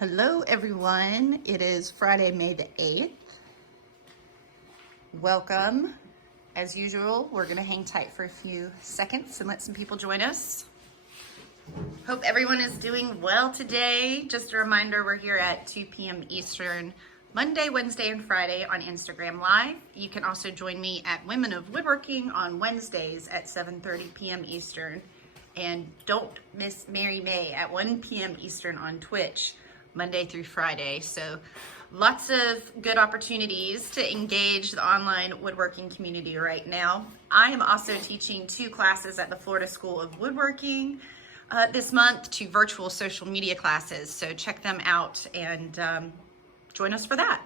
Hello everyone, it is Friday, May the 8th. Welcome. As usual, we're gonna hang tight for a few seconds and let some people join us. Hope everyone is doing well today. Just a reminder, we're here at 2 p.m. Eastern, Monday, Wednesday, and Friday on Instagram Live. You can also join me at Women of Woodworking on Wednesdays at 7:30 p.m. Eastern. And don't miss Mary May at 1 p.m. Eastern on Twitch, Monday through Friday. So lots of good opportunities to engage the online woodworking community right now. I am also teaching 2 classes at the Florida School of Woodworking this month, 2 virtual social media classes. So check them out and join us for that.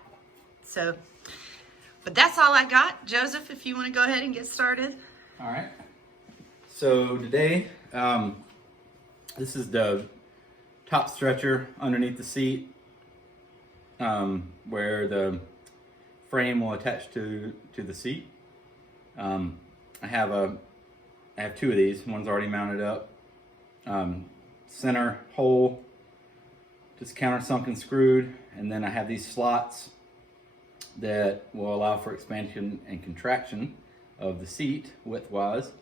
But that's all I got. Joseph, if you want to go ahead and get started. All right. So today, this is the top stretcher underneath the seat, where the frame will attach to the seat. I have 2 of these. One's already mounted up. Center hole, just countersunk and screwed, and then I have these slots that will allow for expansion and contraction of the seat width-wise.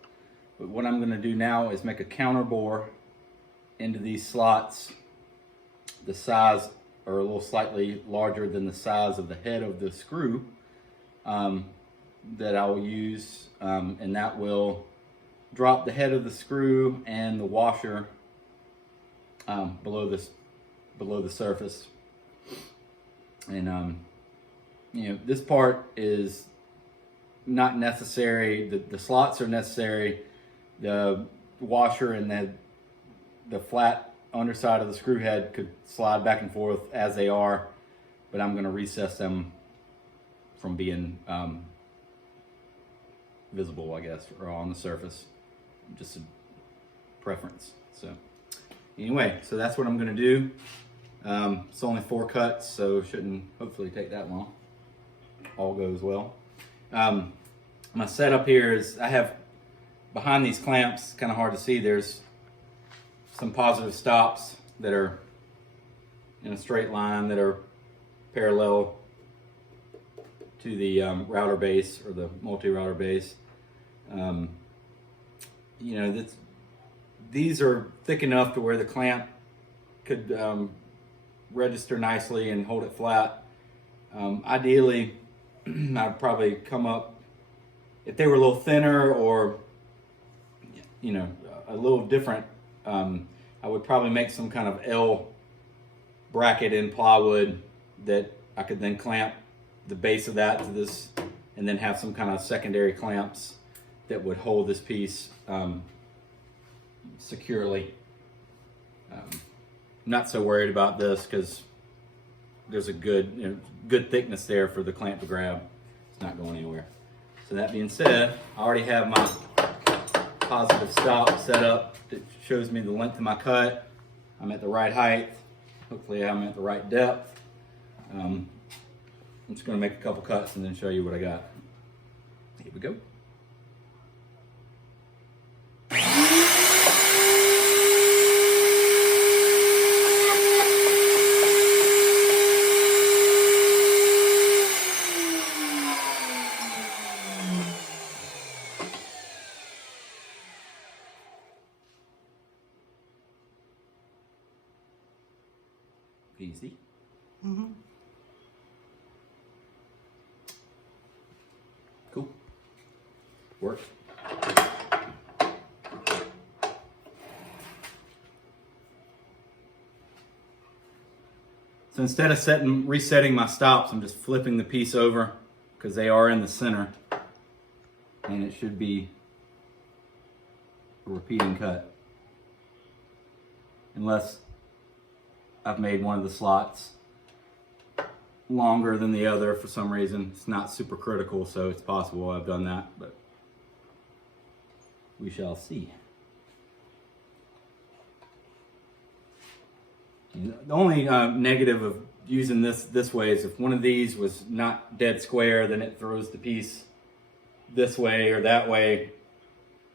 But what I'm going to do now is make a counter bore into these slots. The size are a little slightly larger than the size of the head of the screw that I will use, and that will drop the head of the screw and the washer below the surface. And this part is not necessary. The slots are necessary. The washer and the flat underside of the screw head could slide back and forth as they are, but I'm going to recess them from being visible, I guess, or on the surface. Just a preference. So anyway, so that's what I'm going to do. It's only 4 cuts, so it shouldn't hopefully take that long. All goes well. My setup here is I have behind these clamps, kind of hard to see, there's some positive stops that are in a straight line that are parallel to the router base or the multi-router base. These are thick enough to where the clamp could register nicely and hold it flat. Ideally, I'd probably come up, if they were a little thinner or a little different, I would probably make some kind of L bracket in plywood that I could then clamp the base of that to this, and then have some kind of secondary clamps that would hold this piece securely. Not so worried about this because there's a good thickness there for the clamp to grab. It's not going anywhere. So that being said, I already have my positive stop set up that shows me the length of my cut. I'm at the right height. Hopefully I'm at the right depth. I'm just going to make a couple cuts and then show you what I got. Here we go. Easy. Mm-hmm. Cool. Work. So instead of resetting my stops, I'm just flipping the piece over because they are in the center, and it should be a repeating cut. Unless I've made one of the slots longer than the other for some reason. It's not super critical, so it's possible I've done that, but we shall see. The only negative of using this way is if one of these was not dead square, then it throws the piece this way or that way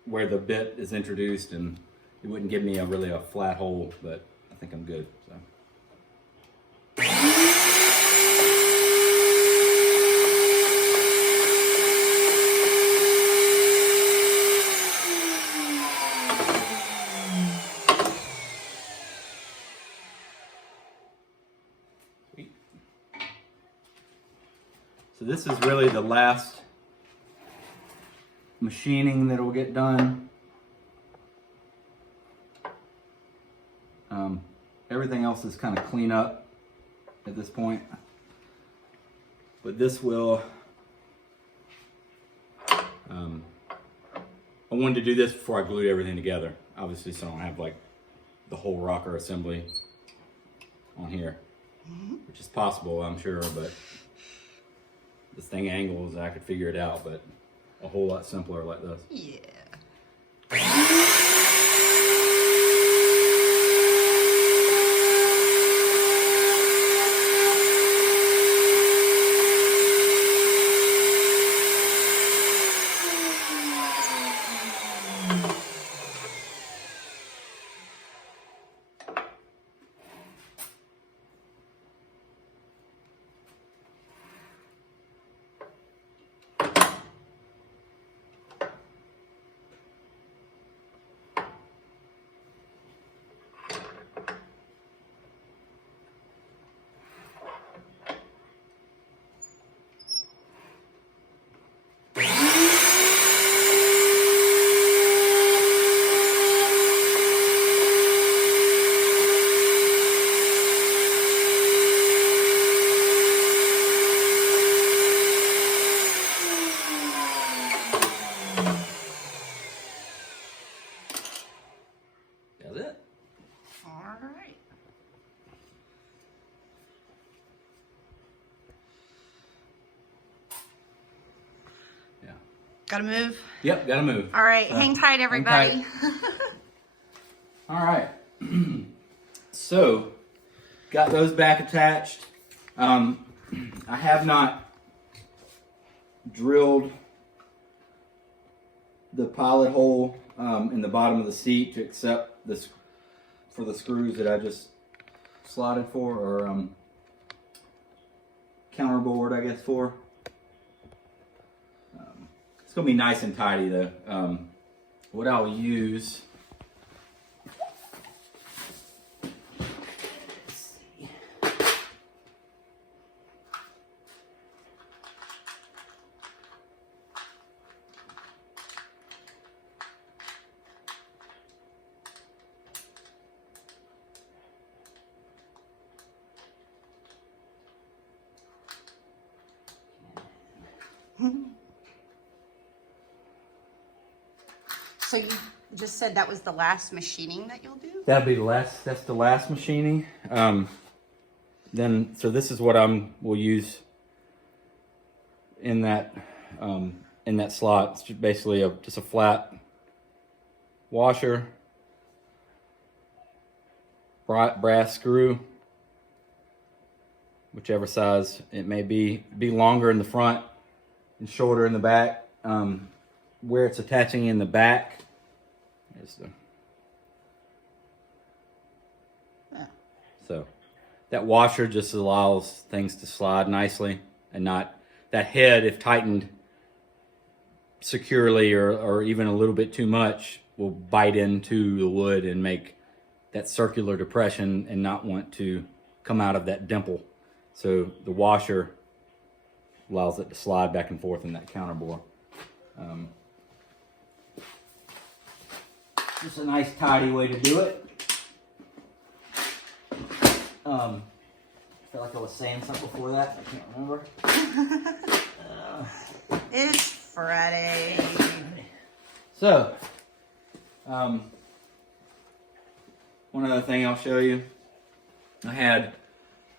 where the bit is introduced, and it wouldn't give me really a flat hole, but I think I'm good. So So this is really the last machining that will get done. Everything else is kind of clean up at this point. But this will, I wanted to do this before I glued everything together, obviously, so I don't have like the whole rocker assembly on here, which is possible, I'm sure, but this thing angles, I could figure it out, but a whole lot simpler like this. Yeah. That's it. All right. Yeah. Gotta move. Yep, gotta move. All right, hang tight, everybody. Hang All right. So, got those back attached. I have not drilled the pilot hole in the bottom of the seat to accept this for the screws that I just slotted for, or counterboard, I guess, for. It's gonna be nice and tidy though. What I'll use. So you just said that was the last machining that you'll do? That'll be the last. That's the last machining. Then, so this is what will use in that slot. It's just basically just a flat washer, brass screw, whichever size it may be. Be longer in the front and shorter in the back. Where it's attaching in the back is the. So that washer just allows things to slide nicely, and not that head, if tightened securely or even a little bit too much, will bite into the wood and make that circular depression and not want to come out of that dimple. So the washer allows it to slide back and forth in that counterbore. Just a nice tidy way to do it. I feel like I was saying something before that. I can't remember. It's Friday. So, one other thing I'll show you. I had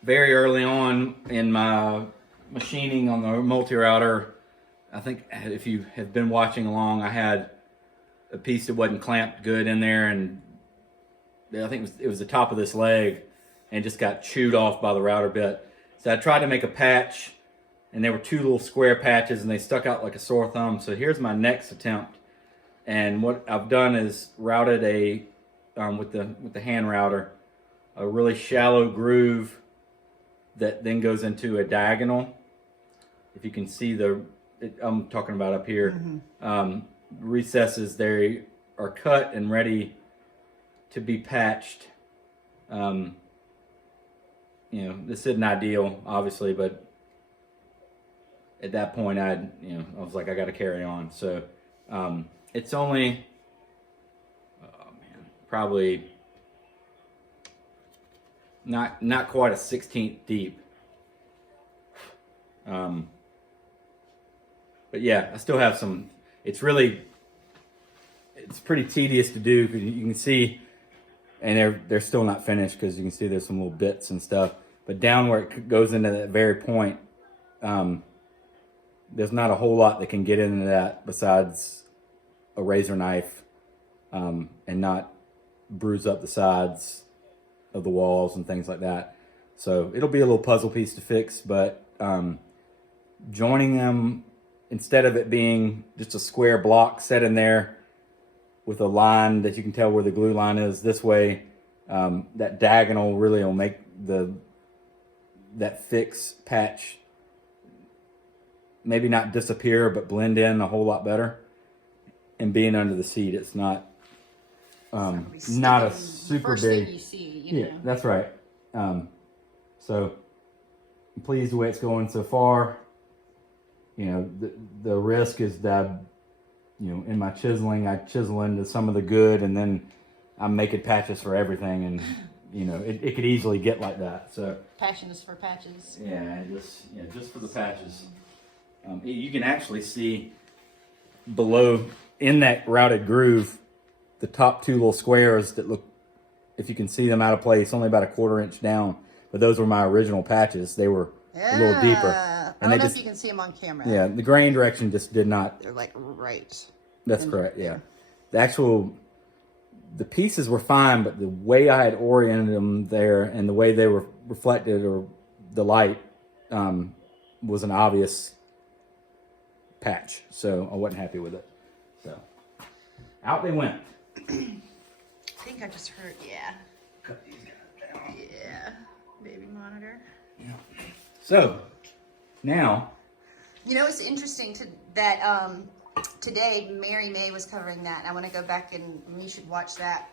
very early on in my machining on the multi-router, I think if you have been watching along, I had a piece that wasn't clamped good in there, and I think it was the top of this leg, and just got chewed off by the router bit. So I tried to make a patch, and there were two little square patches, and they stuck out like a sore thumb. So here's my next attempt, and what I've done is routed with the hand router, a really shallow groove that then goes into a diagonal. If you can see I'm talking about up here. Recesses there are cut and ready to be patched. This isn't ideal, obviously, but at that point, I was like, I got to carry on. So it's only, probably not quite a 16th deep. But yeah, I still have some. It's pretty tedious to do because you can see, and they're still not finished because you can see there's some little bits and stuff. But down where it goes into that very point, there's not a whole lot that can get into that besides a razor knife, and not bruise up the sides of the walls and things like that. So it'll be a little puzzle piece to fix, but joining them, instead of it being just a square block set in there with a line that you can tell where the glue line is, this way that diagonal really will make that fix patch maybe not disappear, but blend in a whole lot better. And being under the seat, it's not a super first big. Thing you see, you know. That's right. So I'm pleased the way it's going so far. The risk is that, in my chiseling, I chisel into some of the good, and then I'm making patches for everything, and it could easily get like that. So Passions for patches. yeah, just for the patches. You can actually see below in that routed groove, the top two little squares that look, if you can see them out of place, only about a 1/4 inch down. But those were my original patches. They were a little deeper. And I don't know if you can see them on camera. Yeah, the grain direction just did not. They're like right. That's correct, yeah. The pieces were fine, but the way I had oriented them there and the way they were reflected, or the light, was an obvious patch. So I wasn't happy with it. So out they went. I think I just heard, yeah. Cut these guys down. Yeah. Baby monitor. Yeah. So now. It's interesting that today Mary May was covering that. I want to go back and you should watch that.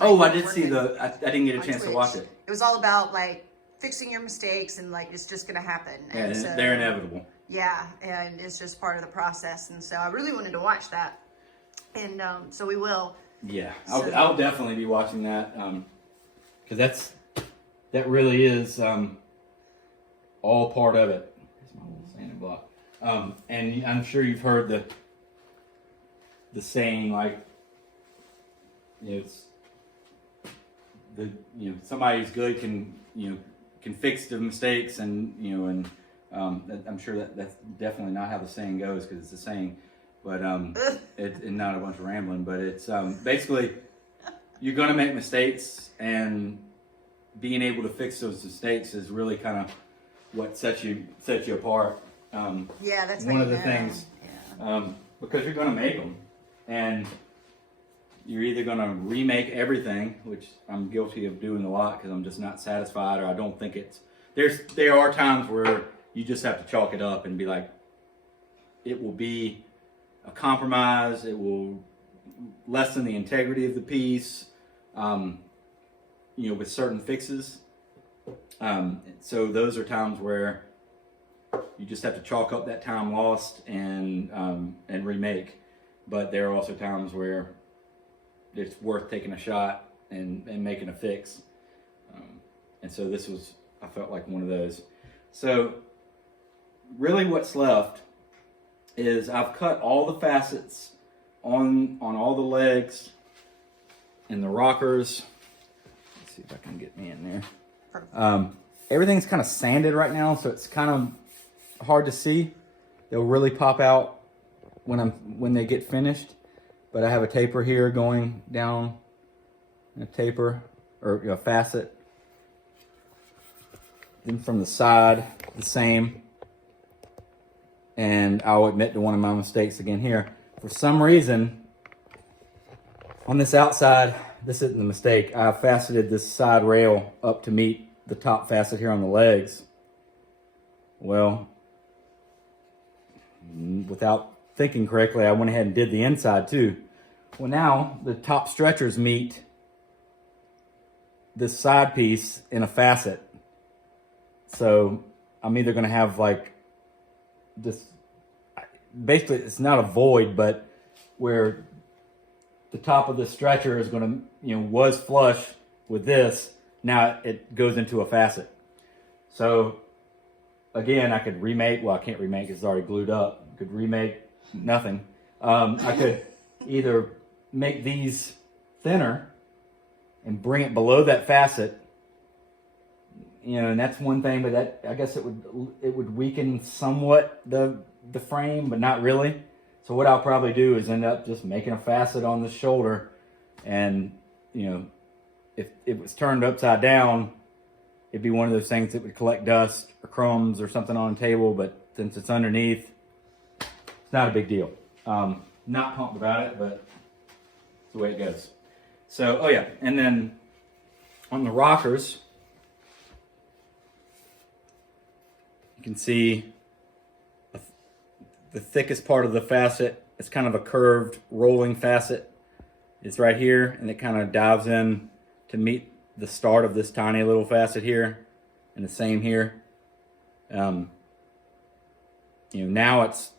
Oh, I did see I didn't get a chance to watch it. It was all about like fixing your mistakes and like it's just going to happen. Yeah, and so, they're inevitable. Yeah, and it's just part of the process. And so I really wanted to watch that. And so we will. Yeah, I'll definitely be watching that, because that really is all part of it. Here's my little sanding block. And I'm sure you've heard the saying, like, it's somebody who's good can fix the mistakes, and I'm sure that's definitely not how the saying goes, because it's a saying, but it's not a bunch of rambling, but it's basically you're going to make mistakes, and being able to fix those mistakes is really kind of what sets you apart. Yeah, that's one of the things, because you're going to make them, and you're either going to remake everything, which I'm guilty of doing a lot because I'm just not satisfied, or I don't think there are times where you just have to chalk it up and be like, it will be a compromise, it will lessen the integrity of the piece, with certain fixes. So those are times where you just have to chalk up that time lost and remake. But there are also times where it's worth taking a shot and making a fix. And so this was, I felt like one of those. So really what's left is I've cut all the facets on all the legs and the rockers. Let's see if I can get me in there. Everything's kind of sanded right now, so it's kind of hard to see. They'll really pop out when they get finished. But I have a taper here going down, a taper, or a facet. Then from the side, the same. And I'll admit to one of my mistakes again here. For some reason, on this outside, this isn't the mistake, I faceted this side rail up to meet the top facet here on the legs. Well, without thinking correctly, I went ahead and did the inside too. Well, now the top stretchers meet this side piece in a facet. So I'm either going to have like this, basically it's not a void, but where the top of the stretcher is going to, you know, was flush with this, now it goes into a facet. So again, I could remake, well, I can't remake, it's already glued up. I could remake nothing. I could either make these thinner and bring it below that facet, you know, and that's one thing, but that, I guess it would weaken somewhat the frame, but not really. So what I'll probably do is end up just making a facet on the shoulder, and, you know, if it was turned upside down, it'd be one of those things that would collect dust or crumbs or something on the table, but since it's underneath, it's not a big deal. Not pumped about it, but it's the way it goes. So, oh yeah, and then on the rockers, you can see the thickest part of the facet. It's kind of a curved rolling facet. It's right here, and it kind of dives in to meet the start of this tiny little facet here, and the same here. You know, now it's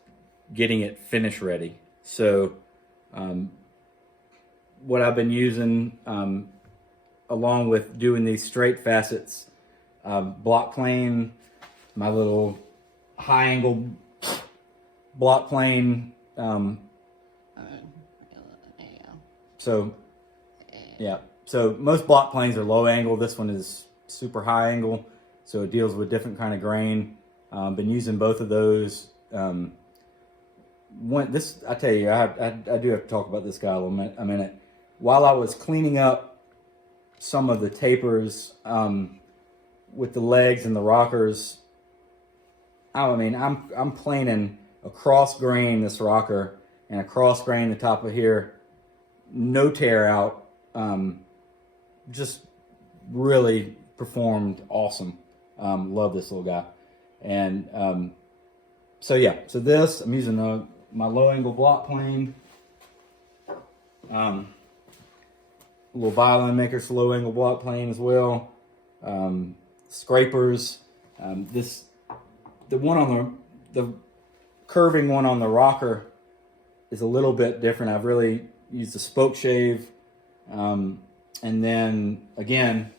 getting it finish ready. So what I've been using along with doing these straight facets, block plane, my little high angle block plane. So yeah, so most block planes are low angle. This one is super high angle, so it deals with different kind of grain. Been using both of those. I tell you, I do have to talk about this guy a minute. While I was cleaning up some of the tapers with the legs and the rockers, I mean, I'm planing a cross grain this rocker and a cross grain the top of here, no tear out. Just really performed awesome. Love this little guy. And so yeah, so this, I'm using my low angle block plane. Little violin maker low angle block plane as well. Scrapers. The one on the curving one on the rocker is a little bit different. I've really used a spoke shave. And then again,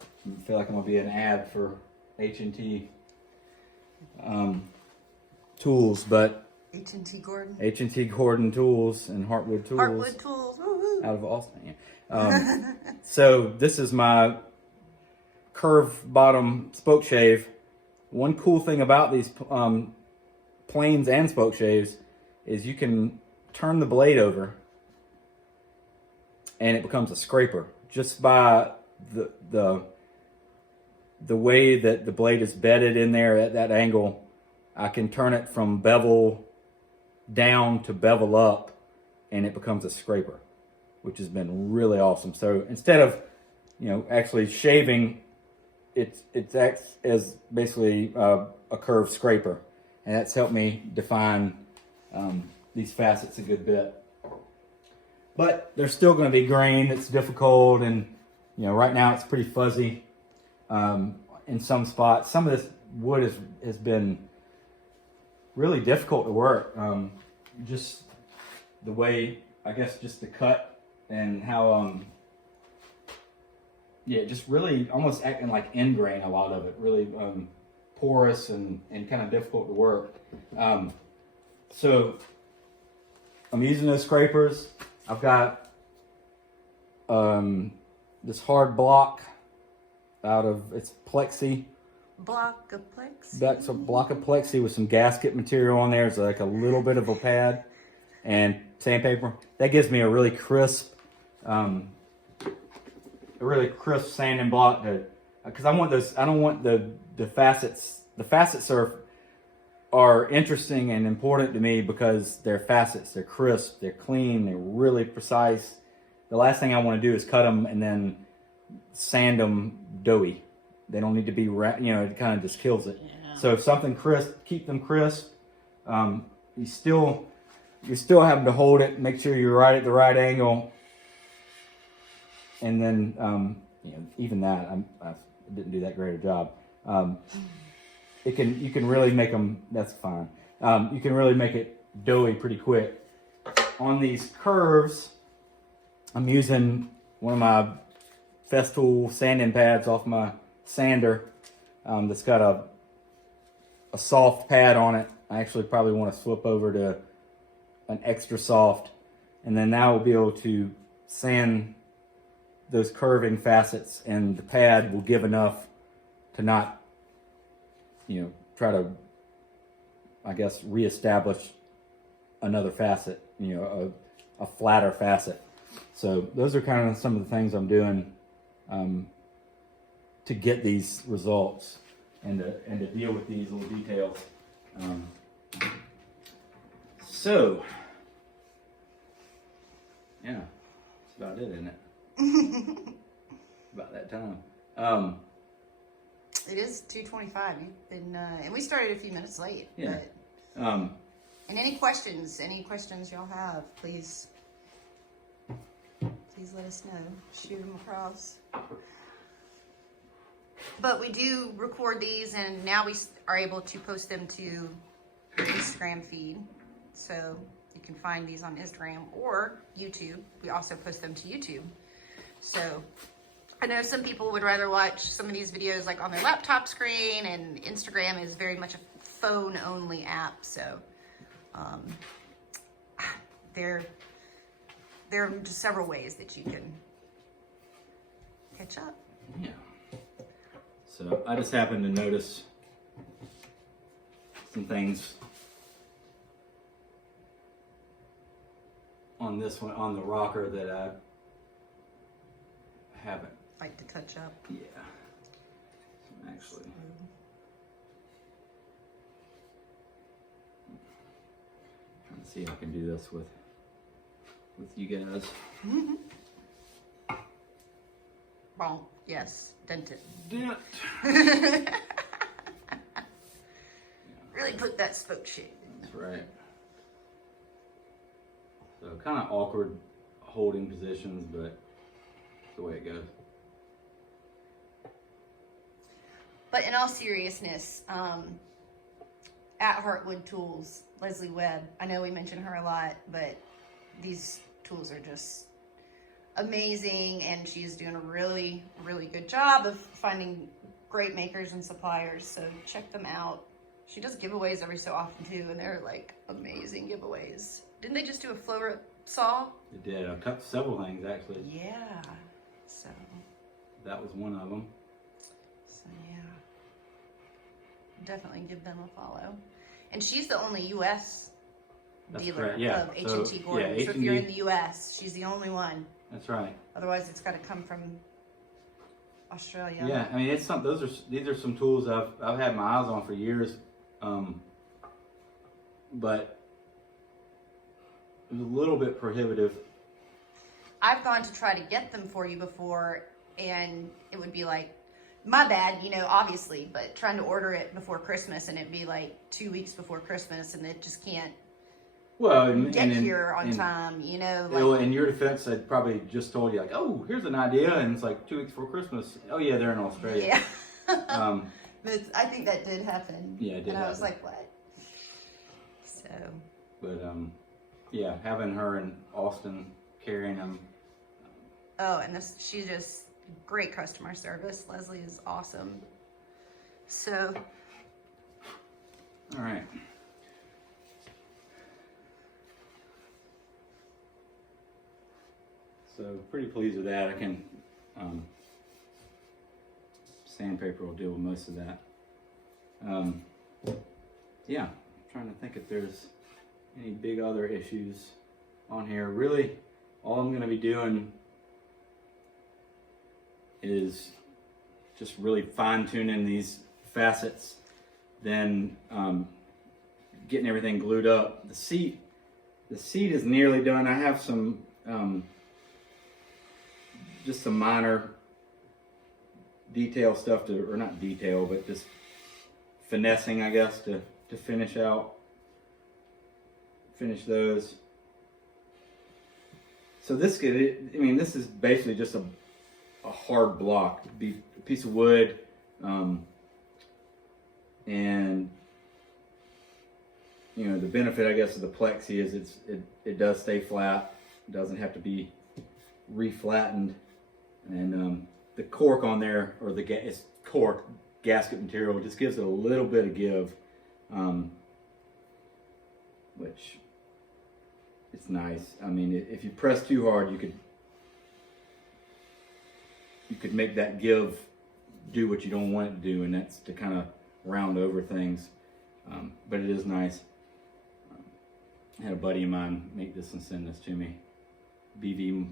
I feel like I'm gonna be an ad for H&T tools, but H&T Gordon. H&T Gordon tools and Heartwood tools. Heartwood tools. Woo-hoo. Out of Austin. Yeah. So this is my curve bottom spoke shave. One cool thing about these planes and spoke shaves is you can turn the blade over and it becomes a scraper just by the way that the blade is bedded in there at that angle. I can turn it from bevel down to bevel up and it becomes a scraper, which has been really awesome. So instead of, you know, actually shaving, it acts as basically a curved scraper, and that's helped me define these facets a good bit. But there's still going to be grain that's difficult, and you know, right now it's pretty fuzzy in some spots. Some of this wood has been really difficult to work. Just the way, I guess, just the cut and how yeah, just really almost acting like end grain, a lot of it. Really porous and kind of difficult to work. So I'm using those scrapers. I've got this hard block out of, it's plexi. Block of plexi. That's a block of plexi with some gasket material on there. It's like a little bit of a pad and sandpaper. That gives me a really crisp sanding block because I want those. I don't want the facets. The facets are interesting and important to me because they're facets. They're crisp. They're clean. They're really precise. The last thing I want to do is cut them and then sand them doughy. They don't need to be, you know, it kind of just kills it. Yeah. So if something crisp, keep them crisp. You're still having to hold it, make sure you're right at the right angle. And then, you know, even that, I didn't do that great a job. You can really make them, that's fine. you can really make it doughy pretty quick. On these curves, I'm using one of my Festool sanding pads off my sander that's got a soft pad on it. I actually probably want to flip over to an extra soft, and then now we'll be able to sand those curving facets, and the pad will give enough to not, try to, I guess, reestablish another facet, a flatter facet. So those are kind of some of the things I'm doing to get these results and to deal with these little details. So, yeah, that's about it, isn't it? About that time. It is 2:25. You've been, and we started a few minutes late. Yeah. But, and any questions y'all have, please let us know. Shoot them across. But we do record these, and now we are able to post them to the Instagram feed. So you can find these on Instagram or YouTube. We also post them to YouTube. So I know some people would rather watch some of these videos like on their laptop screen, and Instagram is very much a phone-only app. So there are just several ways that you can catch up. Yeah. So I just happened to notice some things on this one, on the rocker, that I haven't. Like to touch up. Yeah. Actually. Trying to see if I can do this with you guys. Well, yes, dented. Dent. Really put that spoke shape in. That's right. So kind of awkward holding positions, but it's the way it goes. But in all seriousness, at Heartwood Tools, Leslie Webb, I know we mention her a lot, but these tools are just amazing, and she's doing a really, really good job of finding great makers and suppliers, so check them out. She does giveaways every so often too, and they're like amazing giveaways. Didn't they just do a flow rope saw? They did. I cut several things actually. Yeah. So that was one of them. So yeah, definitely give them a follow. And she's the only U.S. dealer of H&T boarding. So if you're in the U.S., she's the only one. That's right. Otherwise, it's got to come from Australia. Yeah, I mean, it's some. These are some tools I've had my eyes on for years, but it was a little bit prohibitive. I've gone to try to get them for you before, and it would be like, my bad, obviously, but trying to order it before Christmas, and it'd be like 2 weeks before Christmas, and it just can't get here on time, Like, in your defense, I'd probably just told you, like, oh, here's an idea, and it's like 2 weeks before Christmas. Oh, yeah, they're in Australia. Yeah. But I think that did happen. Yeah, it did. And happen. I was like, what? So. But, yeah, having her in Austin carrying them. Oh, and she's just great customer service. Leslie is awesome. So. All right. So pretty pleased with that. I can, sandpaper will deal with most of that. Yeah, I'm trying to think if there's any big other issues on here. Really, all I'm going to be doing is just really fine tuning these facets, then getting everything glued up. The seat is nearly done. I have some just some minor detail stuff or not detail, but just finessing, I guess, to finish those. So this is basically just a hard block. It'd be a piece of wood, and you know, the benefit, I guess, of the plexi is it does stay flat. It doesn't have to be reflattened. And the cork on there, or it's cork, gasket material, just gives it a little bit of give, which it's nice. I mean, if you press too hard, you could make that give do what you don't want it to do, and that's to kind of round over things. But it is nice. I had a buddy of mine make this and send this to me. BV,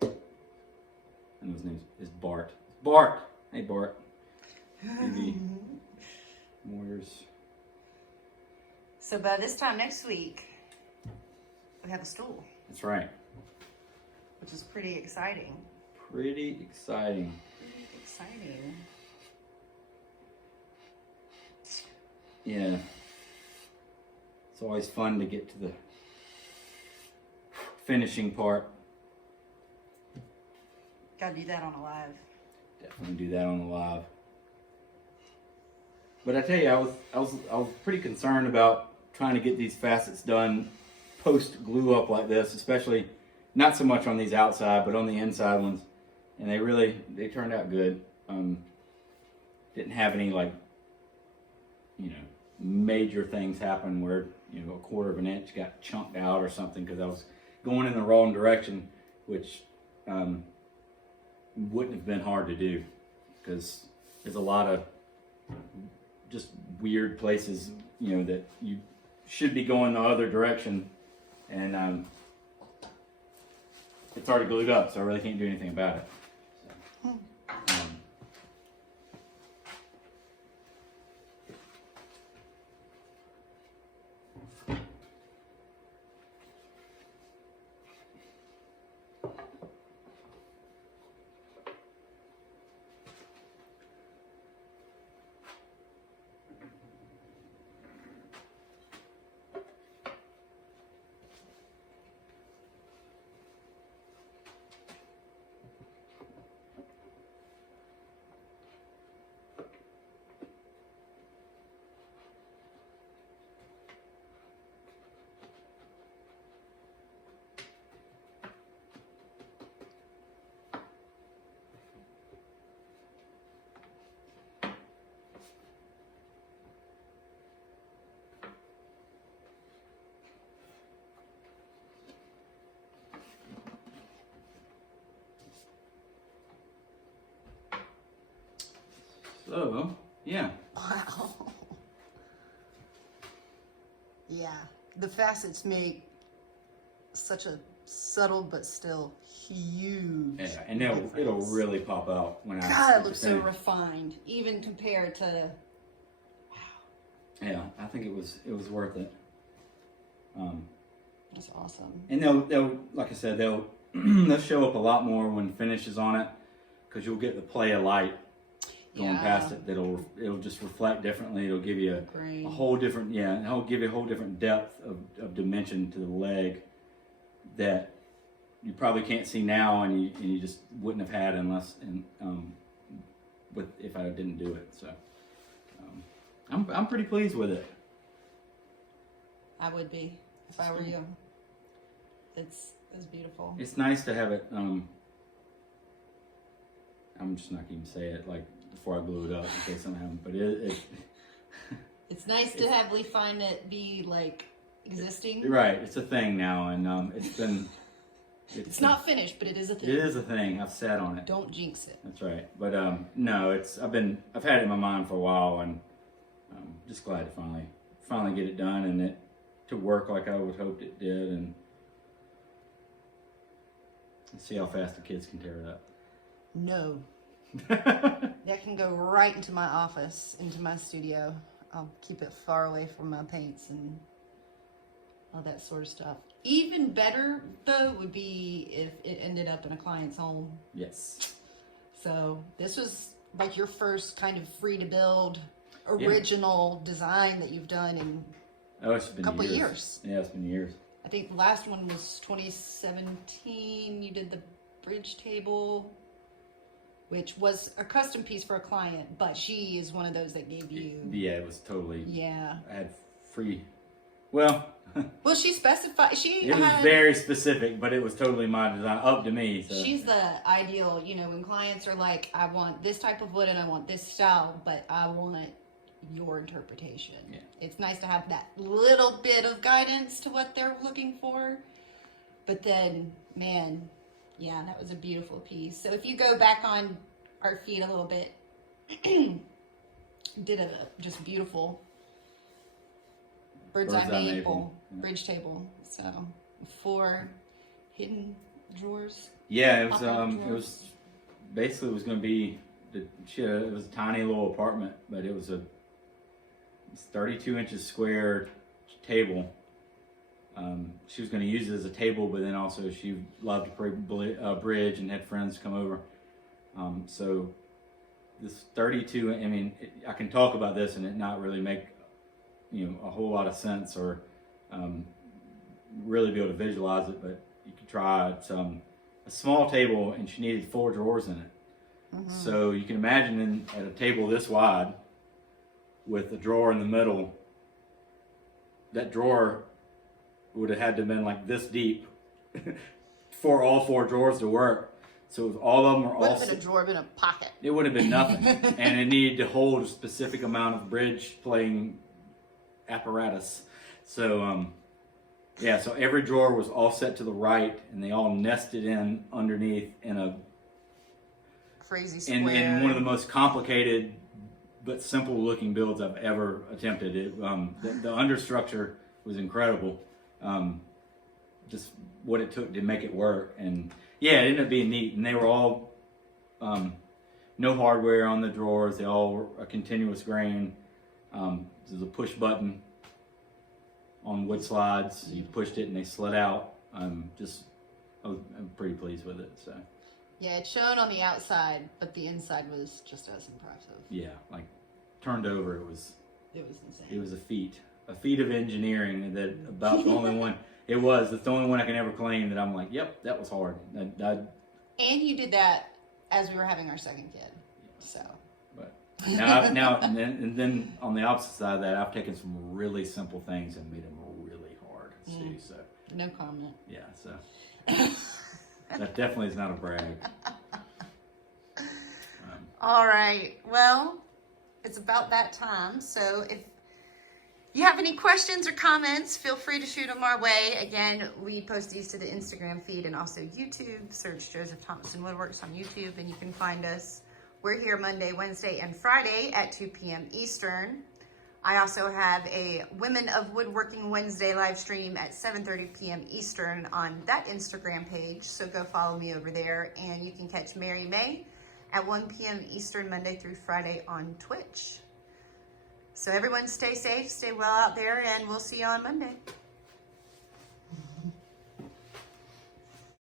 and his name is Bart. Bart! Hey, Bart. BV Warriors. So by this time next week, we have a stool. That's right. Which is pretty exciting. Pretty exciting. Pretty exciting. Yeah. It's always fun to get to the finishing part. Gotta do that on a live. Definitely do that on the live. But I tell you, I was pretty concerned about trying to get these facets done post glue up like this, especially not so much on these outside, but on the inside ones. And they turned out good. Didn't have any, like, you know, major things happen where, you know, 1/4 of an inch got chunked out or something because I was going in the wrong direction, which wouldn't have been hard to do because there's a lot of just weird places, you know, that you should be going the other direction, and it's already glued up, so I really can't do anything about it. So, So, yeah. Wow. Yeah, the facets make such a subtle but still huge. Yeah, and it'll really pop out when God, it looks so refined, even compared to. Yeah, I think it was worth it. That's awesome. And they'll like I said, they'll show up a lot more when finish is on it, because you'll get the play of light going past it. It'll just reflect differently. It'll give you a whole different it'll give you a whole different depth of dimension to the leg that you probably can't see now, and you just wouldn't have had unless if I didn't do it. So I'm pretty pleased with it. I would be if I were you. It's beautiful. It's nice to have it. I'm just not going to say it like before I glue it up in case something happens. But it's nice to have find it be like existing. Right, it's a thing now, and it's been. It's not finished, but it is a thing. It is a thing. I've sat on it. Don't jinx it. That's right. But no, I've had it in my mind for a while, and I'm just glad to finally get it done and it to work like I would hoped it did, and let's see how fast the kids can tear it up. No. That can go right into my office, into my studio. I'll keep it far away from my paints and all that sort of stuff. Even better, though, would be if it ended up in a client's home. Yes. So this was like your first kind of free to build original design that you've done in it's been a couple of years. Yeah, it's been years. I think the last one was 2017. You did the bridge table, which was a custom piece for a client, but she is one of those that gave you. Yeah, it was totally. Yeah. I had free Well, Well, she specified, it was very specific, but it was totally my design, up to me. So. She's the ideal, you know, when clients are like, I want this type of wood and I want this style, but I want your interpretation. Yeah. It's nice to have that little bit of guidance to what they're looking for. But then, man, yeah, that was a beautiful piece. So if you go back on our feed a little bit, did a just beautiful bird's eye maple bridge table. So 4 hidden drawers. Yeah, it was basically it was going to be it was a tiny little apartment, but it was 32 inches square table. She was going to use it as a table, but then also she loved to play bridge and had friends come over. So this 32, I mean, I can talk about this and it not really make, you know, a whole lot of sense or really be able to visualize it, but you could try. It's a small table and she needed 4 drawers in it. Mm-hmm. So you can imagine at a table this wide with a drawer in the middle, that drawer would have had to have been like this deep for all 4 drawers to work. So it was, all of them were all... Would have been a drawer in a pocket. It would have been nothing. And it needed to hold a specific amount of bridge playing apparatus. So, yeah, so every drawer was all set to the right and they all nested in underneath in a... crazy square. In one of the most complicated but simple looking builds I've ever attempted. The understructure was incredible. Just what it took to make it work. And yeah, it ended up being neat. And they were all no hardware on the drawers. They all were a continuous grain. There's a push button on wood slides. You pushed it and they slid out. I'm pretty pleased with it. So. Yeah, it's shown on the outside, but the inside was just as impressive. Yeah, like turned over, it was insane. It was a feat of engineering that about the only one. It's the only one I can ever claim that I'm like, yep, that was hard. And you did that as we were having our second kid, so. But and then on the opposite side of that, I've taken some really simple things and made them really hard too. So. No comment. Yeah, so. That definitely is not a brag. All right. Well, it's about that time. So if you have any questions or comments, feel free to shoot them our way. Again, we post these to the Instagram feed and also YouTube. Search Joseph Thompson Woodworks on YouTube and you can find us. We're here Monday, Wednesday, and Friday at 2 p.m. Eastern. I also have a Women of Woodworking Wednesday live stream at 7:30 p.m. Eastern on that Instagram page. So go follow me over there. And you can catch Mary May at 1 p.m. Eastern Monday through Friday on Twitch. So everyone stay safe, stay well out there, and we'll see you on Monday.